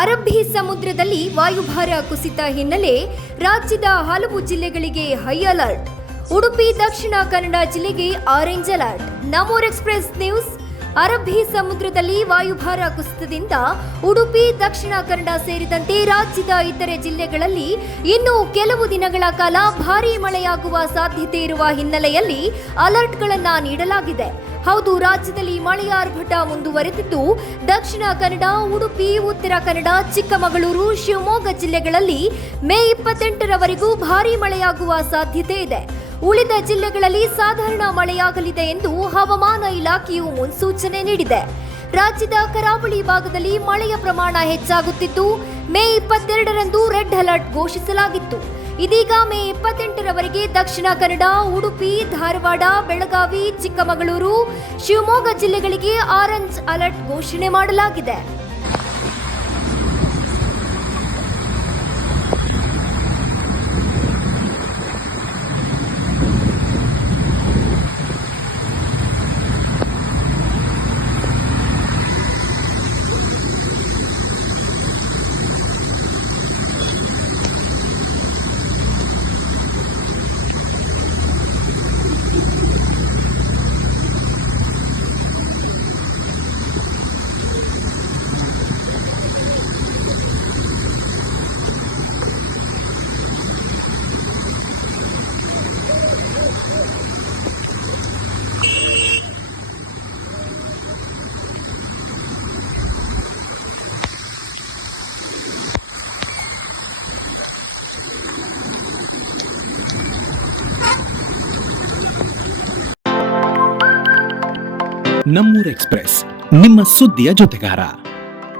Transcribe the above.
ಅರಬ್ಬಿ ಸಮುದ್ರದಲ್ಲಿ ವಾಯುಭಾರ ಕುಸಿತ ಹಿನ್ನೆಲೆ ರಾಜ್ಯದ ಹಲವು ಜಿಲ್ಲೆಗಳಿಗೆ ಹೈ ಅಲರ್ಟ್. ಉಡುಪಿ ದಕ್ಷಿಣ ಕನ್ನಡ ಜಿಲ್ಲೆಗೆ ಆರೆಂಜ್ ಅಲರ್ಟ್. ನಮೋರ್ ಎಕ್ಸ್‌ಪ್ರೆಸ್ ನ್ಯೂಸ್. ಅರಬ್ಬಿ ಸಮುದ್ರದಲ್ಲಿ ವಾಯುಭಾರ ಕುಸಿತದಿಂದ ಉಡುಪಿ ದಕ್ಷಿಣ ಕನ್ನಡ ಸೇರಿದಂತೆ ರಾಜ್ಯದ ಇತರೆ ಜಿಲ್ಲೆಗಳಲ್ಲಿ ಇನ್ನು ಕೆಲವು ದಿನಗಳ ಕಾಲ ಭಾರೀ ಮಳೆಯಾಗುವ ಸಾಧ್ಯತೆ ಇರುವ ಹಿನ್ನೆಲೆಯಲ್ಲಿ ಅಲರ್ಟ್ಗಳನ್ನು ನೀಡಲಾಗಿದೆ. ಹೌದು, ರಾಜ್ಯದಲ್ಲಿ ಮಳೆಯ ಆರ್ಭಟ ಮುಂದುವರೆದಿದ್ದು ದಕ್ಷಿಣ ಕನ್ನಡ, ಉಡುಪಿ, ಉತ್ತರ ಕನ್ನಡ, ಚಿಕ್ಕಮಗಳೂರು, ಶಿವಮೊಗ್ಗ ಜಿಲ್ಲೆಗಳಲ್ಲಿ ಮೇ 28ರವರೆಗೂ ಭಾರೀ ಮಳೆಯಾಗುವ ಸಾಧ್ಯತೆ ಇದೆ. ಉಳಿದ ಜಿಲ್ಲೆಗಳಲ್ಲಿ ಸಾಧಾರಣ ಮಳೆಯಾಗಲಿದೆ ಎಂದು ಹವಾಮಾನ ಇಲಾಖೆಯು ಮುನ್ಸೂಚನೆ ನೀಡಿದೆ. ರಾಜ್ಯದ ಕರಾವಳಿ ಭಾಗದಲ್ಲಿ ಮಳೆಯ ಪ್ರಮಾಣ ಹೆಚ್ಚಾಗುತ್ತಿದ್ದು ಮೇ 22ರಂದು ರೆಡ್ ಅಲರ್ಟ್ ಘೋಷಿಸಲಾಗಿತ್ತು. ಇದೀಗ ಮೇ 28ರವರೆಗೆ ದಕ್ಷಿಣ ಕನ್ನಡ, ಉಡುಪಿ, ಧಾರವಾಡ, ಬೆಳಗಾವಿ, ಚಿಕ್ಕಮಗಳೂರು, ಶಿವಮೊಗ್ಗ ಜಿಲ್ಲೆಗಳಿಗೆ ಆರೆಂಜ್ ಅಲರ್ಟ್ ಘೋಷಣೆ ಮಾಡಲಾಗಿದೆ. ನಮ್ಮೂರ್ ಎಕ್ಸ್‌ಪ್ರೆಸ್, ನಿಮ್ಮ ಸುದ್ದಿಯ ಜೊತೆಗಾರ.